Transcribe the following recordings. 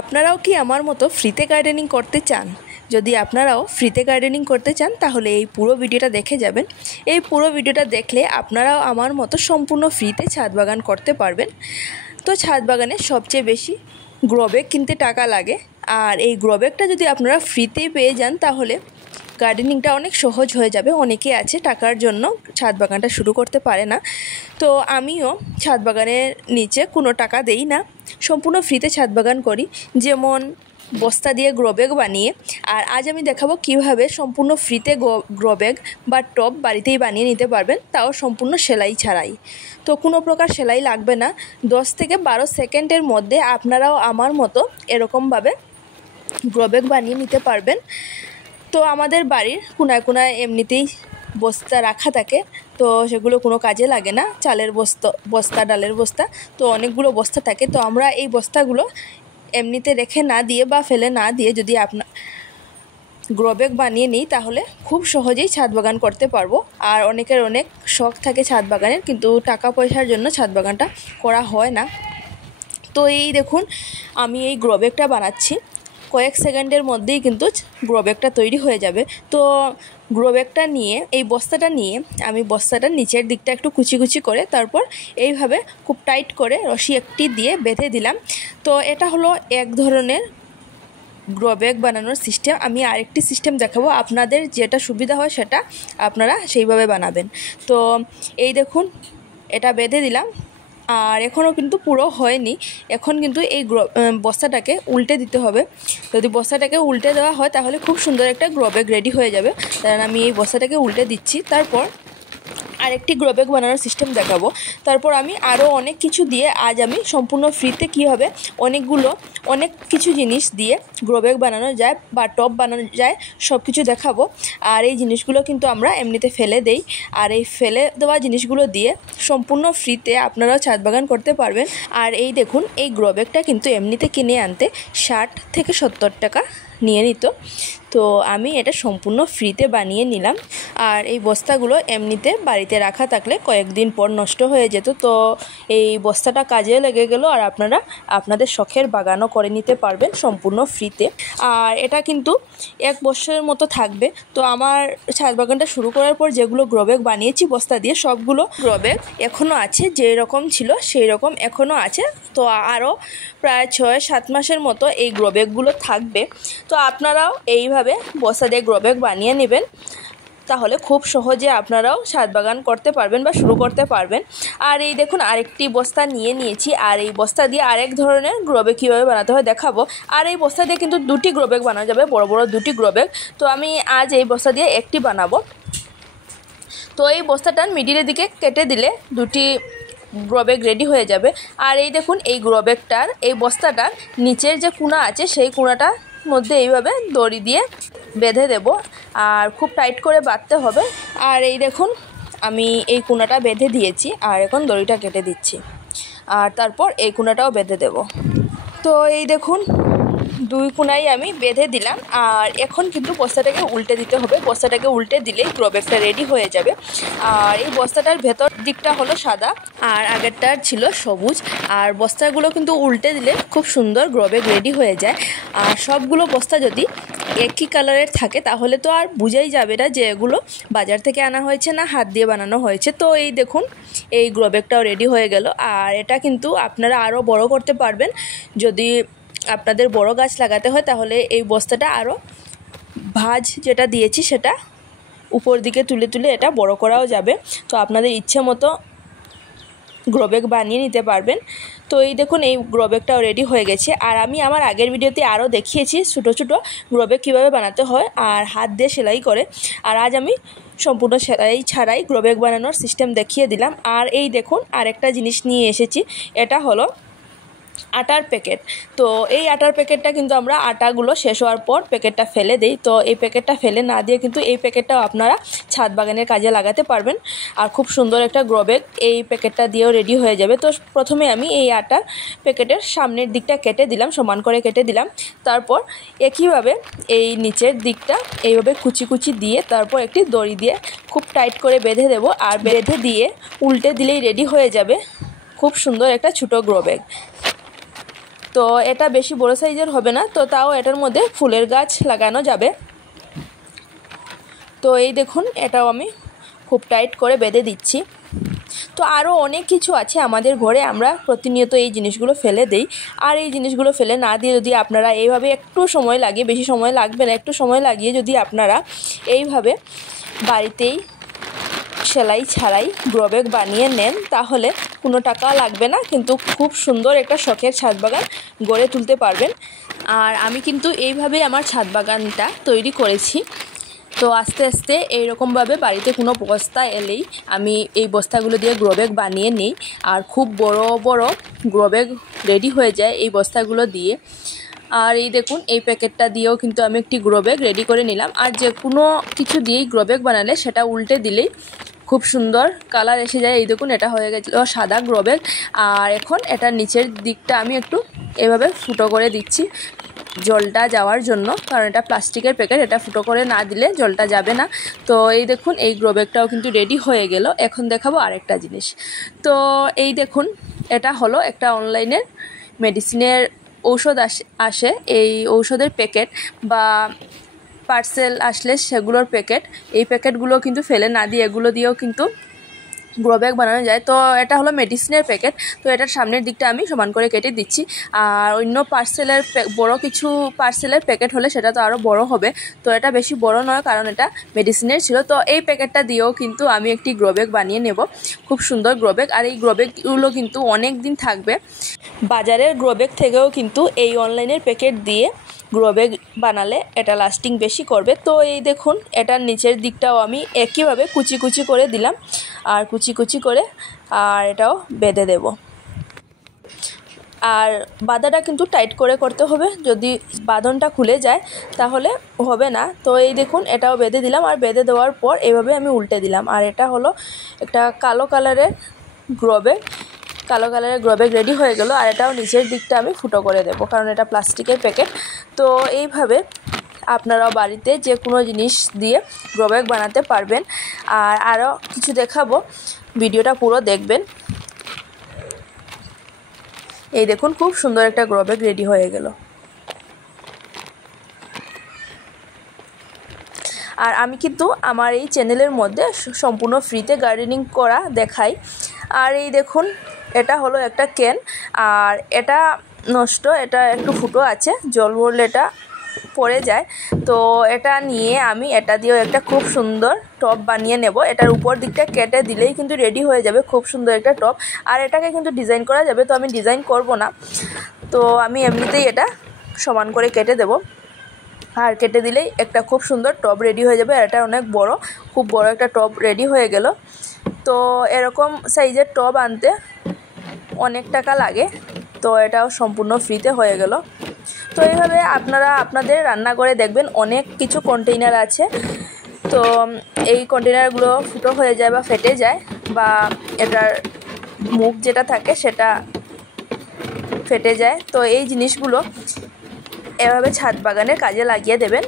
আপনারাও কি আমার মতো ফ্রিতে গার্ডেনিং করতে চান? যদি আপনারাও ফ্রিতে গার্ডেনিং করতে চান তাহলে এই পুরো ভিডিওটা দেখে যাবেন। এই পুরো ভিডিওটা দেখলে আপনারাও আমার মতো সম্পূর্ণ ফ্রিতে ছাদ বাগান করতে পারবেন। তো ছাদ বাগানে সবচেয়ে বেশি গ্রোব্যাগ কিনতে টাকা লাগে, আর এই গ্রোব্যাগটা যদি আপনারা ফ্রিতেই পেয়ে যান তাহলে গার্ডেনিংটা অনেক সহজ হয়ে যাবে। অনেকে আছে টাকার জন্য ছাদ বাগানটা শুরু করতে পারে না, তো আমিও ছাদ বাগানের নিচে কোনো টাকা দেই না, সম্পূর্ণ ফ্রিতে ছাদ বাগান করি, যেমন বস্তা দিয়ে গ্রোব্যাগ বানিয়ে। আর আজ আমি দেখাবো কিভাবে সম্পূর্ণ ফ্রিতে গ্রোব্যাগ বা টব বাড়িতেই বানিয়ে নিতে পারবেন, তাও সম্পূর্ণ সেলাই ছাড়াই। তো কোনো প্রকার সেলাই লাগবে না, 10 থেকে 12 সেকেন্ডের মধ্যে আপনারাও আমার মতো এরকমভাবে গ্রোব্যাগ বানিয়ে নিতে পারবেন। তো আমাদের বাড়ির কোনায় কোনায় এমনিতেই বস্তা রাখা থাকে, তো সেগুলো কোনো কাজে লাগে না, চালের বস্তা ডালের বস্তা, তো অনেকগুলো বস্তা থাকে। তো আমরা এই বস্তাগুলো এমনিতে রেখে না দিয়ে বা ফেলে না দিয়ে যদি আপনার গ্রোব্যাগ বানিয়ে নিই তাহলে খুব সহজেই ছাদ বাগান করতে পারবো। আর অনেকের অনেক শখ থাকে ছাদ বাগানের, কিন্তু টাকা পয়সার জন্য ছাদ বাগানটা করা হয় না। তো এই দেখুন আমি এই গ্রোব্যাগটা বানাচ্ছি, কয়েক সেকেন্ডের মধ্যেই কিন্তু গ্রোব্যাগটা তৈরি হয়ে যাবে। তো গ্রোব্যাগটা নিয়ে এই বস্তাটা নিয়ে আমি বস্তাটার নিচের দিকটা একটু কুচি কুচি করে তারপর এইভাবে খুব টাইট করে রশি একটি দিয়ে বেঁধে দিলাম। তো এটা হলো এক ধরনের গ্রোব্যাগ বানানোর সিস্টেম। আমি আরেকটি সিস্টেম দেখাবো, আপনাদের যেটা সুবিধা হয় সেটা আপনারা সেইভাবে বানাবেন। তো এই দেখুন এটা বেঁধে দিলাম, আর এখনও কিন্তু পুরো হয়নি, এখন কিন্তু এই বস্তাটাকে উল্টে দিতে হবে। যদি বস্তাটাকে উল্টে দেওয়া হয় তাহলে খুব সুন্দর একটা গ্রোব্যাগ রেডি হয়ে যাবে। কারণ আমি এই বস্তাটাকে উল্টে দিচ্ছি, তারপর আরেকটি গ্রোব্যাগ বানানোর সিস্টেম দেখাবো। তারপর আমি আরও অনেক কিছু দিয়ে আজ আমি সম্পূর্ণ ফ্রিতে কীভাবে অনেক কিছু জিনিস দিয়ে গ্রোব্যাগ বানানো যায় বা টব বানানো যায় সব কিছু দেখাবো। আর এই জিনিসগুলো কিন্তু আমরা এমনিতে ফেলে দেই, আর এই ফেলে দেওয়া জিনিসগুলো দিয়ে সম্পূর্ণ ফ্রিতে আপনারাও ছাদ বাগান করতে পারবেন। আর এই দেখুন এই গ্রোব্যাগটা কিন্তু এমনিতে কিনে আনতে 60 থেকে 70 টাকা নিয়ে নিত, তো আমি এটা সম্পূর্ণ ফ্রিতে বানিয়ে নিলাম। আর এই বস্তাগুলো এমনিতে বাড়িতে রাখা থাকলে কয়েকদিন পর নষ্ট হয়ে যেত, তো এই বস্তাটা কাজে লেগে গেল, আর আপনারা আপনাদের শখের বাগানও করে নিতে পারবেন সম্পূর্ণ ফ্রিতে। আর এটা কিন্তু 1 বছরের মতো থাকবে। তো আমার ছাদ বাগানটা শুরু করার পর যেগুলো গ্রোব্যাগ বানিয়েছি বস্তা দিয়ে, সবগুলো গ্রোব্যাগ এখনও আছে, যেই রকম ছিল সেই রকম এখনও আছে। তো আরও প্রায় 6-7 মাসের মতো এই গ্রোব্যাগগুলো থাকবে। তো আপনারাও এইভাবে বস্তা দিয়ে গ্রোব্যাগ বানিয়ে নেবেন, তাহলে খুব সহজে আপনারাও ছাদ বাগান করতে পারবেন বা শুরু করতে পারবেন। আর এই দেখুন আরেকটি বস্তা নিয়ে নিয়েছি, আর এই বস্তা দিয়ে আরেক ধরনের গ্রোব্যাগ কীভাবে বানাতে হয় দেখাবো। আর এই বস্তা দিয়ে কিন্তু 2টি গ্রোব্যাগ বানানো যাবে, বড় বড় 2টি গ্রোব্যাগ। তো আমি আজ এই বস্তা দিয়ে একটি বানাবো। তো এই বস্তাটার মিডিলের দিকে কেটে দিলে 2টি গ্রোব্যাগ রেডি হয়ে যাবে। আর এই দেখুন এই গ্রোব্যাগটার এই বস্তাটার নিচের যে কোণা আছে সেই কোণাটার মধ্যে এইভাবে দড়ি দিয়ে বেঁধে দেব, আর খুব টাইট করে বাঁধতে হবে। আর এই দেখুন আমি এই কোণাটা বেঁধে দিয়েছি, আর এখন দড়িটা কেটে দিচ্ছি, আর তারপর এই কোণাটাও বেঁধে দেব। তো এই দেখুন 2 কোণাই আমি বেঁধে দিলাম, আর এখন কিন্তু বস্তাটাকে উল্টে দিতে হবে। বস্তাটাকে উল্টে দিলেই গ্রোব্যাগটা রেডি হয়ে যাবে। আর এই বস্তাটার ভেতর দিকটা হলো সাদা, আর আগেরটার ছিল সবুজ। আর বস্তাগুলো কিন্তু উল্টে দিলে খুব সুন্দর গ্রোব্যাগ রেডি হয়ে যায়। আর সবগুলো বস্তা যদি একই কালারের থাকে তাহলে তো আর বোঝাই যাবে না যে এগুলো বাজার থেকে আনা হয়েছে না হাত দিয়ে বানানো হয়েছে। তো এই দেখুন এই গ্রোব্যাগটাও রেডি হয়ে গেল। আর এটা কিন্তু আপনারা আরও বড় করতে পারবেন, যদি আপনাদের বড় গাছ লাগাতে হয় তাহলে এই বস্তাটা আরও ভাঁজ যেটা দিয়েছি সেটা উপর দিকে তুলে তুলে এটা বড় করাও যাবে। তো আপনাদের ইচ্ছে মতো গ্রোব্যাগ বানিয়ে নিতে পারবেন। তো এই দেখুন এই গ্রোব্যাগটাও রেডি হয়ে গেছে। আর আমি আমার আগের ভিডিওতে আরও দেখিয়েছি ছোটো ছোটো গ্রোব্যাগ কীভাবে বানাতে হয় আর হাত দিয়ে সেলাই করে। আর আজ আমি সম্পূর্ণ সেলাই ছাড়াই গ্রোব্যাগ বানানোর সিস্টেম দেখিয়ে দিলাম। আর এই দেখুন আরেকটা জিনিস নিয়ে এসেছি, এটা হলো আটার প্যাকেট। তো এই আটার প্যাকেটটা কিন্তু আমরা আটাগুলো শেষ হওয়ার পর প্যাকেটটা ফেলে দিই, তো এই প্যাকেটটা ফেলে না দিয়ে কিন্তু এই প্যাকেটটাও আপনারা ছাদ বাগানের কাজে লাগাতে পারবেন। আর খুব সুন্দর একটা গ্রোব্যাগ এই প্যাকেটটা দিয়েও রেডি হয়ে যাবে। তো প্রথমে আমি এই আটার প্যাকেটের সামনের দিকটা কেটে দিলাম, সমান করে কেটে দিলাম। তারপর একইভাবে এই নিচের দিকটা এইভাবে কুচি কুচি দিয়ে তারপর একটি দড়ি দিয়ে খুব টাইট করে বেঁধে দেব। আর বেঁধে দিয়ে উল্টে দিলেই রেডি হয়ে যাবে খুব সুন্দর একটা ছোটো গ্রোব্যাগ। তো এটা বেশি বড় সাইজের হবে না, তো তাও এটার মধ্যে ফুলের গাছ লাগানো যাবে। তো এই দেখুন এটাও আমি খুব টাইট করে বেঁধে দিচ্ছি। তো আরও অনেক কিছু আছে আমাদের ঘরে, আমরা প্রতিনিয়ত এই জিনিসগুলো ফেলে দেই। আর এই জিনিসগুলো ফেলে না দিয়ে যদি আপনারা এইভাবে একটু সময় লাগিয়ে, বেশি সময় লাগবে না, একটু সময় লাগিয়ে যদি আপনারা এইভাবে বাড়িতেই সেলাই ছাড়াই গ্রো ব্যাগ বানিয়ে নেন তাহলে কোনো টাকা লাগবে না, কিন্তু খুব সুন্দর একটা শখের ছাদ বাগান গড়ে তুলতে পারবেন। আর আমি কিন্তু এইভাবে আমার ছাদ বাগানটা তৈরি করেছি। তো আস্তে আস্তে এইরকমভাবে বাড়িতে কোনো বস্তা এলেই আমি এই বস্তাগুলো দিয়ে গ্রো ব্যাগ বানিয়ে নিই। আর খুব বড় বড় গ্রো ব্যাগ রেডি হয়ে যায় এই বস্তাগুলো দিয়ে। আর এই দেখুন এই প্যাকেটটা দিয়েও কিন্তু আমি একটি গ্রো ব্যাগ রেডি করে নিলাম। আর যে কোনো কিছু দিয়েই গ্রো ব্যাগ বানালে সেটা উল্টে দিলেই খুব সুন্দর কালার এসে যায়। এই দেখুন এটা হয়ে গেছিলো সাদা গ্রো ব্যাগ। আর এখন এটার নিচের দিকটা আমি একটু এভাবে ফুটো করে দিচ্ছি জলটা যাওয়ার জন্য, কারণ এটা প্লাস্টিকের প্যাকেট, এটা ফুটো করে না দিলে জলটা যাবে না। তো এই দেখুন এই গ্রো ব্যাগটাও কিন্তু রেডি হয়ে গেল। এখন দেখাবো আরেকটা জিনিস। তো এই দেখুন এটা হলো একটা অনলাইনের মেডিসিনের ঔষধ আসে, এই ঔষধের প্যাকেট বা পার্সেল আসলে সেগুলোর প্যাকেট। এই প্যাকেটগুলো কিন্তু ফেলে না দিয়ে এগুলো দিয়েও কিন্তু গ্রো ব্যাগ বানানো যায়। তো এটা হলো মেডিসিনের প্যাকেট। তো এটার সামনের দিকটা আমি সমান করে কেটে দিচ্ছি। আর অন্য পার্সেলের বড় কিছু পার্সেলের প্যাকেট হলে সেটা তো আরও বড় হবে। তো এটা বেশি বড় নয় কারণ এটা মেডিসিনের ছিল। তো এই প্যাকেটটা দিয়েও কিন্তু আমি একটি গ্রো ব্যাগ বানিয়ে নেব, খুব সুন্দর গ্রো ব্যাগ। আর এই গ্রো ব্যাগগুলো কিন্তু অনেক দিন থাকবে। বাজারের গ্রো ব্যাগ থেকেও কিন্তু এই অনলাইনের প্যাকেট দিয়ে গ্রো ব্যাগ বানালে এটা লাস্টিং বেশি করবে। তো এই দেখুন এটার নিচের দিকটাও আমি একইভাবে কুচি কুচি করে দিলাম, আর কুচি কুচি করে আর এটাও বেঁধে দেব। আর বাঁধাটা কিন্তু টাইট করে করতে হবে, যদি বাঁধনটা খুলে যায় তাহলে হবে না। তো এই দেখুন এটাও বেঁধে দিলাম। আর বেঁধে দেওয়ার পর এইভাবে আমি উল্টে দিলাম। আর এটা হলো একটা কালো কালারের গ্রো ব্যাগ। কালো কালারের গ্রো ব্যাগ রেডি হয়ে গেল। আর এটাও নিচের দিকটা আমি ফুটো করে দেব, কারণ এটা প্লাস্টিকের প্যাকেট। তো এইভাবে আপনারাও বাড়িতে যে কোনো জিনিস দিয়ে গ্রো ব্যাগ বানাতে পারবেন। আর আরও কিছু দেখাবো, ভিডিওটা পুরো দেখবেন। এই দেখুন খুব সুন্দর একটা গ্রো ব্যাগ রেডি হয়ে গেল। আর আমি কিন্তু আমার এই চ্যানেলের মধ্যে সম্পূর্ণ ফ্রিতে গার্ডেনিং করা দেখাই। আর এই দেখুন এটা হলো একটা ক্যান, আর এটা নষ্ট, এটা একটু ফুটো আছে, জল ভরলে এটা পড়ে যায়। তো এটা নিয়ে আমি এটা দিয়েও একটা খুব সুন্দর টব বানিয়ে নেব। এটার উপর দিকটা কেটে দিলেই কিন্তু রেডি হয়ে যাবে খুব সুন্দর একটা টব। আর এটাকে কিন্তু ডিজাইন করা যাবে, তো আমি ডিজাইন করব না, তো আমি এমনিতেই এটা সমান করে কেটে দেব। আর কেটে দিলেই একটা খুব সুন্দর টব রেডি হয়ে যাবে। আর এটা অনেক বড়, খুব বড় একটা টব রেডি হয়ে গেল। তো এরকম সাইজের টব আনতে অনেক টাকা লাগে, তো এটাও সম্পূর্ণ ফ্রিতে হয়ে গেল। তো এইভাবে আপনারা আপনাদের রান্নাঘরে দেখবেন অনেক কিছু কন্টেইনার আছে। তো এই কন্টেইনারগুলো ফুটো হয়ে যায় বা ফেটে যায়, বা এটার মুখ যেটা থাকে সেটা ফেটে যায়। তো এই জিনিসগুলো এভাবে ছাদ বাগানের কাজে লাগিয়ে দেবেন,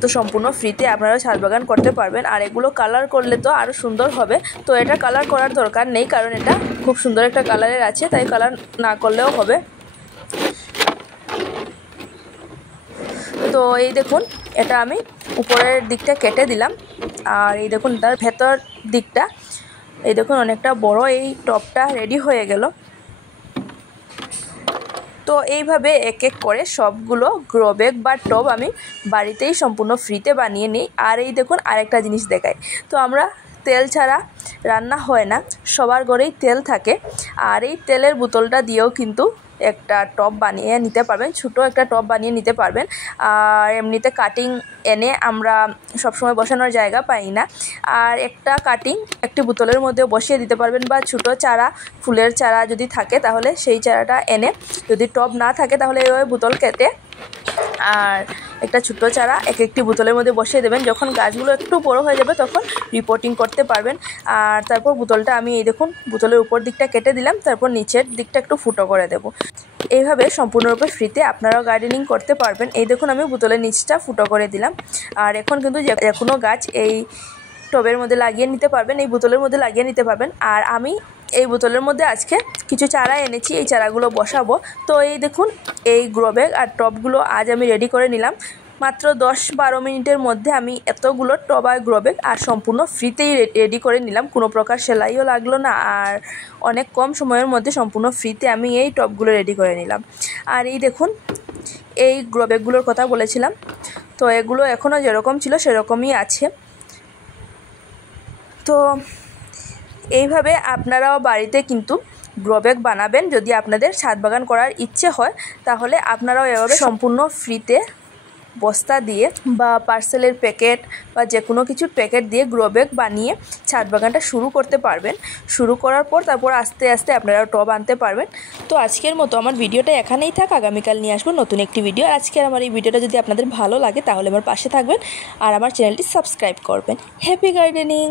তো সম্পূর্ণ ফ্রিতে আপনারা ছাদ বাগান করতে পারবেন। আর এগুলো কালার করলে তো আরও সুন্দর হবে। তো এটা কালার করার দরকার নেই, কারণ এটা খুব সুন্দর একটা কালারের আছে, তাই কালার না করলেও হবে। তো এই দেখুন এটা আমি উপরের দিকটা কেটে দিলাম। আর এই দেখুন তার ভেতর দিকটা, এই দেখুন অনেকটা বড় এই টবটা রেডি হয়ে গেল। তো এইভাবে এক এক করে সবগুলো গ্রো ব্যাগ বা টব আমি বাড়িতেই সম্পূর্ণ ফ্রিতে বানিয়ে নিই। আর এই দেখুন আরেকটা জিনিস দেখাই। তো আমরা তেল ছাড়া রান্না হয় না, সবার ঘরেই তেল থাকে। আর এই তেলের বোতলটা দিয়েও কিন্তু একটা টব বানিয়ে নিতে পারবেন, ছোটো একটা টব বানিয়ে নিতে পারবেন। আর এমনিতে কাটিং এনে আমরা সবসময় বসানোর জায়গা পাই না, আর একটা কাটিং একটি বোতলের মধ্যে বসিয়ে দিতে পারবেন। বা ছোটো চারা, ফুলের চারা যদি থাকে তাহলে সেই চারাটা এনে, যদি টব না থাকে তাহলে ওই বোতল কেটে আর একটা ছোটো চারা একটি বোতলের মধ্যে বসিয়ে দেবেন। যখন গাছগুলো একটু বড় হয়ে যাবে তখন রিপোর্টিং করতে পারবেন। আর তারপর বোতলটা আমি এই দেখুন বোতলের উপর দিকটা কেটে দিলাম, তারপর নিচের দিকটা একটু ফুটো করে দেব। এইভাবে সম্পূর্ণরূপে ফ্রিতে আপনারাও গার্ডেনিং করতে পারবেন। এই দেখুন আমি বোতলের নিচটা ফুটো করে দিলাম। আর এখন কিন্তু যে কোনো গাছ এই টবের মধ্যে লাগিয়ে নিতে পারবেন, এই বোতলের মধ্যে লাগিয়ে নিতে পারবেন। আর আমি এই বোতলের মধ্যে আজকে কিছু চারা এনেছি, এই চারাগুলো বসাবো। তো এই দেখুন, এই গ্রো ব্যাগ আর টবগুলো আজ আমি রেডি করে নিলাম। মাত্র 10-12 মিনিটের মধ্যে আমি এতগুলো টব আর গ্রো ব্যাগ আর সম্পূর্ণ ফ্রিতেই রেডি করে নিলাম, কোনো প্রকার সেলাইও লাগলো না। আর অনেক কম সময়ের মধ্যে সম্পূর্ণ ফ্রিতে আমি এই টবগুলো রেডি করে নিলাম। আর এই দেখুন, এই গ্রো ব্যাগগুলোর কথা বলেছিলাম, তো এগুলো এখনও যেরকম ছিল সেরকমই আছে। তো এইভাবে আপনারাও বাড়িতে কিন্তু গ্রো ব্যাগ বানাবেন। যদি আপনাদের ছাদ বাগান করার ইচ্ছে হয় তাহলে আপনারাও এভাবে সম্পূর্ণ ফ্রিতে বস্তা দিয়ে বা পার্সেলের প্যাকেট বা যে কোনো কিছুর প্যাকেট দিয়ে গ্রো ব্যাগ বানিয়ে ছাদ বাগানটা শুরু করতে পারবেন। শুরু করার পর তারপর আস্তে আস্তে আপনারা টব আনতে পারবেন। তো আজকের মতো আমার ভিডিওটা এখানেই থাক, আগামীকাল নিয়ে আসবো নতুন একটি ভিডিও। আজকের আমার এই ভিডিওটা যদি আপনাদের ভালো লাগে তাহলে আমার পাশে থাকবেন আর আমার চ্যানেলটি সাবস্ক্রাইব করবেন। Happy gardening.